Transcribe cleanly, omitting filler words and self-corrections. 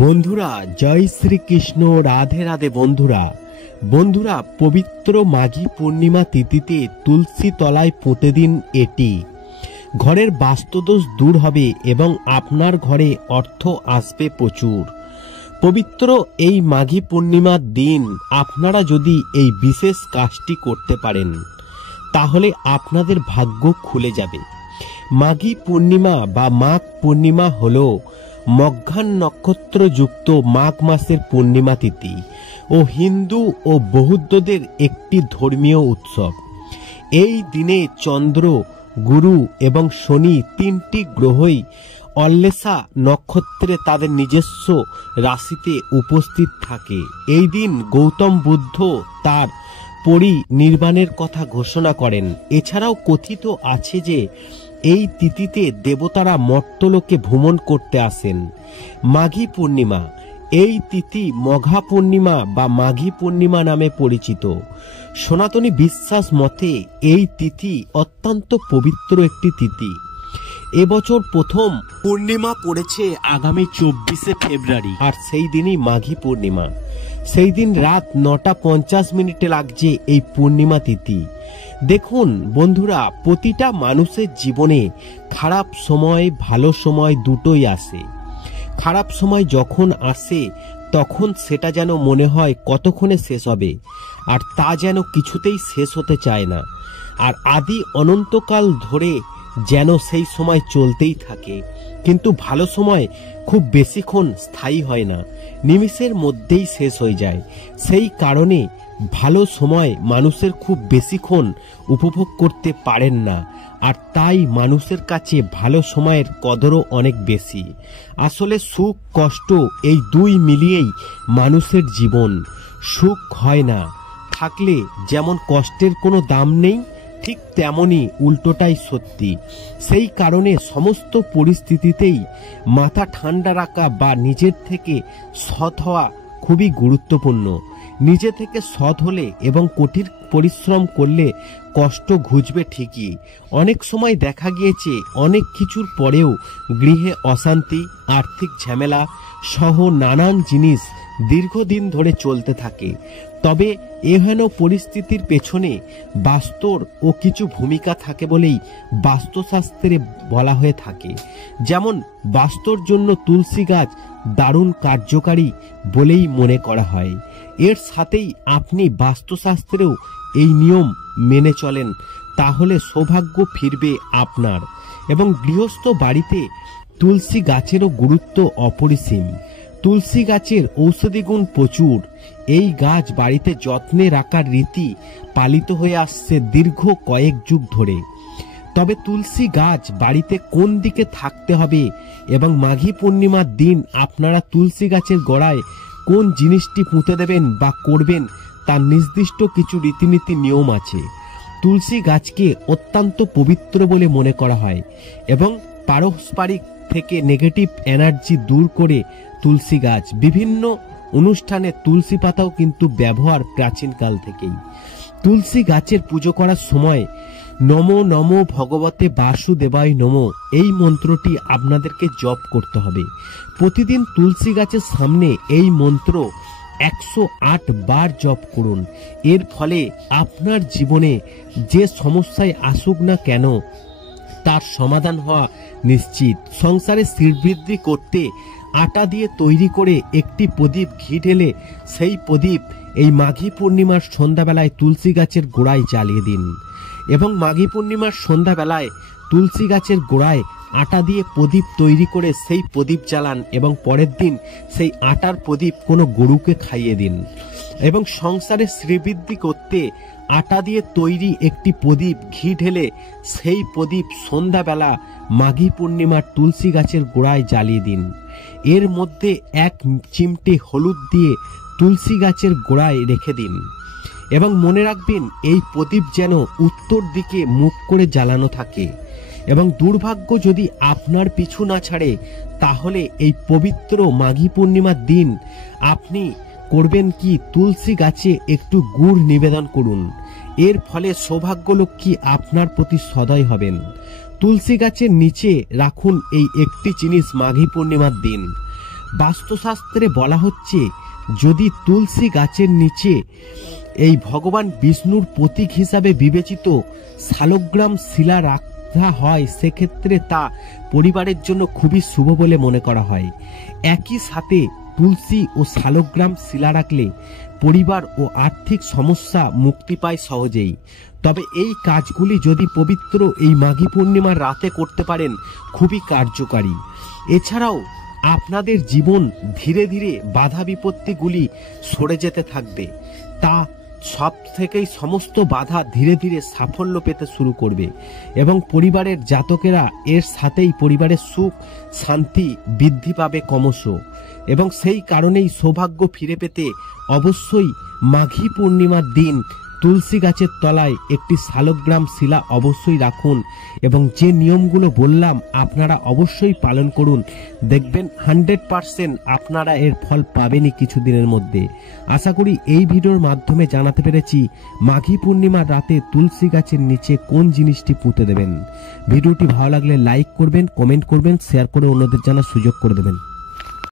বন্ধুরা জয় শ্রীকৃষ্ণ, রাধে রাধে। বন্ধুরা পবিত্র মাঘী পূর্ণিমা তিথিতে তুলসী তলায় পুঁতে দিন এটি। ঘরের বাস্তুদোষ দূর হবে এবং আপনার ঘরে অর্থ আসবে প্রচুর। পবিত্র এই মাঘী পূর্ণিমার দিন আপনারা যদি এই বিশেষ কাজটি করতে পারেন তাহলে আপনাদের ভাগ্য খুলে যাবে। মাঘী পূর্ণিমা বা মাঘ পূর্ণিমা হলো মঘ্যান নক্ষত্র যুক্ত মাঘ মাসের পূর্ণিমা তিথি ও হিন্দু ও বৌদ্ধদের একটি ধর্মীয় উৎসব। এই দিনে চন্দ্র, গুরু এবং শনি তিনটি গ্রহই অল্লেশা নক্ষত্রে তাদের নিজস্ব রাশিতে উপস্থিত থাকে। এই দিন গৌতম বুদ্ধ তার পরিনির্বাণের কথা ঘোষণা করেন। এছাড়াও কথিত আছে যে এই তিথিতে দেবতারা মর্ত্যলোকে ভ্রমণ করতে আসেন। মাঘী পূর্ণিমা, এই তিথি মঘা পূর্ণিমা বা মাঘী পূর্ণিমা নামে পরিচিত। সনাতনী বিশ্বাস মতে এই তিথি অত্যন্ত পবিত্র একটি তিথি। এবছর প্রথম পূর্ণিমা পড়েছে আগামী 24শে ফেব্রুয়ারি, আর সেই দিনই মাঘী পূর্ণিমা। সেই দিন রাত 9:50 লাগছে এই পূর্ণিমা তিথি। দেখুন বন্ধুরা, প্রতিটা মানুষের জীবনে খারাপ সময় ভালো সময় দুটোই আসে। খারাপ সময় যখন আসে তখন সেটা যেন মনে হয় কতক্ষণে শেষ হবে, আর তা যেন কিছুতেই শেষ হতে চায় না, আর আদি অনন্তকাল ধরে যেন সেই সময় চলতেই থাকে। কিন্তু ভালো সময় খুব বেশিক্ষণ স্থায়ী হয় না, নিমিষের মধ্যেই শেষ হয়ে যায়। সেই কারণে ভালো সময় মানুষের খুব বেশিক্ষণ উপভোগ করতে পারেন না, আর তাই মানুষের কাছে ভালো সময়ের কদরও অনেক বেশি। আসলে সুখ কষ্ট এই দুই মিলিয়েই মানুষের জীবন। সুখ হয় না থাকলে যেমন কষ্টের কোনো দাম নেই, ঠিক তেমনি উল্টোটাই সত্যি। সেই কারণে সমস্ত পরিস্থিতিতেই মাথা ঠান্ডা রাখা বা নিজের থেকে সৎ হওয়া খুবই গুরুত্বপূর্ণ। নিজে থেকে সৎ হলে এবং কঠিন পরিশ্রম করলে কষ্ট ঘুচবে ঠিকই। অনেক সময় দেখা গিয়েছে অনেক কিছুর পরেও গৃহে অশান্তি, আর্থিক ঝামেলা সহ নানান জিনিস দীর্ঘদিন ধরে চলতে থাকে। তবে এহেন পরিস্থিতির পেছনে বাস্তুর ও কিছু ভূমিকা থাকে বলেই বাস্তুশাস্ত্রে বলা হয়ে থাকে। যেমন বাস্তুর জন্য তুলসী গাছ দারুণ কার্যকারী বলেই মনে করা হয়। এর সাথেই আপনি বাস্তুশাস্ত্রেও এই নিয়ম মেনে চলেন তাহলে সৌভাগ্য ফিরবে আপনার। এবং গৃহস্থ বাড়িতে তুলসী গাছেরও গুরুত্ব অপরিসীম। তুলসী গাছের ঔষধি গুণ প্রচুর। এই গাছ বাড়িতে যত্নে রাখার রীতি পালিত হয়ে আসছে দীর্ঘ কয়েক যুগ ধরে। তবে তুলসী গাছ বাড়িতে কোন দিকে থাকতে হবে এবং মাঘী পূর্ণিমার দিন আপনারা তুলসী গাছের গোড়ায় কোন জিনিসটি পুঁতে দেবেন বা করবেন তার নির্দিষ্ট কিছু রীতিনীতি নিয়ম আছে। তুলসী গাছকে অত্যন্ত পবিত্র বলে মনে করা হয় এবং পারস্পরিক থেকে নেগেটিভ এনার্জি দূর করে তুলসী গাছ বিভিন্ন অনুষ্ঠানে তুলসী পাতাও কিন্তু ব্যবহার প্রাচীনকাল থেকেই। তুলসী গাছের পুজো করার সময় নমো নমো ভগবতে বাসুদেবায় নমো এই মন্ত্রটি আপনাদেরকে জপ করতে হবে। প্রতিদিন তুলসী গাছের সামনে এই মন্ত্র 108 বার জপ করুন। এর ফলে আপনার জীবনে যে সমস্যায় আসুক না কেন তার সমাধান হওয়া নিশ্চিত। সংসারে শ্রীবৃদ্ধি করতে আটা দিয়ে তৈরি করে একটি প্রদীপ ঘি ঢেলে সেই প্রদীপ এই মাঘী পূর্ণিমার সন্ধ্যাবেলায় তুলসী গাছের গোড়ায় জ্বালিয়ে দিন। এবং মাঘী পূর্ণিমার সন্ধ্যাবেলায় তুলসী গাছের গোড়ায় আটা দিয়ে প্রদীপ তৈরি করে সেই প্রদীপ জ্বালান এবং পরের দিন সেই আটার প্রদীপ কোনো গরুকে খাইয়ে দিন। এবং সংসারে শ্রীবৃদ্ধি করতে আটা দিয়ে তৈরি একটি প্রদীপ ঘি ঢেলে সেই প্রদীপ সন্ধ্যাবেলা মাঘী পূর্ণিমার তুলসী গাছের গোড়ায় জ্বালিয়ে দিন। এর মধ্যে 1 চিমটে হলুদ দিয়ে তুলসী গাছের গোড়ায় রেখে দিন এবং মনে রাখবেন এই প্রদীপ যেন উত্তর দিকে মুখ করে জ্বালানো থাকে। এবং দুর্ভাগ্য যদি আপনার পিছু না ছাড়ে তাহলে এই পবিত্র মাঘী পূর্ণিমার দিন আপনি করবেন কি, তুলসী গাছে একটু গুড় নিবেদন করুন। এর ফলে সৌভাগ্যলক্ষ্মী আপনার প্রতি সদয় হবেন। তুলসী গাছের নিচে রাখুন এই একটি জিনিস মাঘী পূর্ণিমার দিন। বাস্তুশাস্ত্রে বলা হচ্ছে, যদি তুলসী গাছের নিচে এই ভগবান বিষ্ণুর প্রতীক হিসাবে বিবেচিত শালগ্রাম শিলা রাখা হয়, সেক্ষেত্রে তা পরিবারের জন্য খুবই শুভ বলে মনে করা হয়। একই সাথে তুলসী ও শালগ্রাম শিলা রাখলে পরিবার ও আর্থিক সমস্যা মুক্তি পায় সহজেই। তবে এই কাজগুলি যদি পবিত্র এই মাঘী পূর্ণিমার রাতে করতে পারেন, খুবই কার্যকারী। এছাড়াও আপনাদের জীবন ধীরে ধীরে বাধা বিপত্তিগুলি সরে যেতে থাকবে। তা সব থেকেই সমস্ত বাধা ধীরে ধীরে সাফল্য পেতে শুরু করবে এবং পরিবারের জাতকেরা এর সাথেই পরিবারের সুখ শান্তি বৃদ্ধি পাবে ক্রমশ। এবং সেই কারণেই সৌভাগ্য ফিরে পেতে অবশ্যই মাঘী পূর্ণিমার দিন তুলসী গাছের তলায় একটি শালগ্রাম শিলা অবশ্যই রাখুন এবং যে নিয়মগুলো বললাম আপনারা অবশ্যই পালন করুন। দেখবেন 100% আপনারা এর ফল পাবেনই কিছুদিনের মধ্যে। আশা করি এই ভিডিওর মাধ্যমে জানাতে পেরেছি মাঘী পূর্ণিমার রাতে তুলসী গাছের নিচে কোন জিনিসটি পুঁতে দেবেন। ভিডিওটি ভালো লাগলে লাইক করবেন, কমেন্ট করবেন, শেয়ার করে অন্যদের জানার সুযোগ করে দেবেন।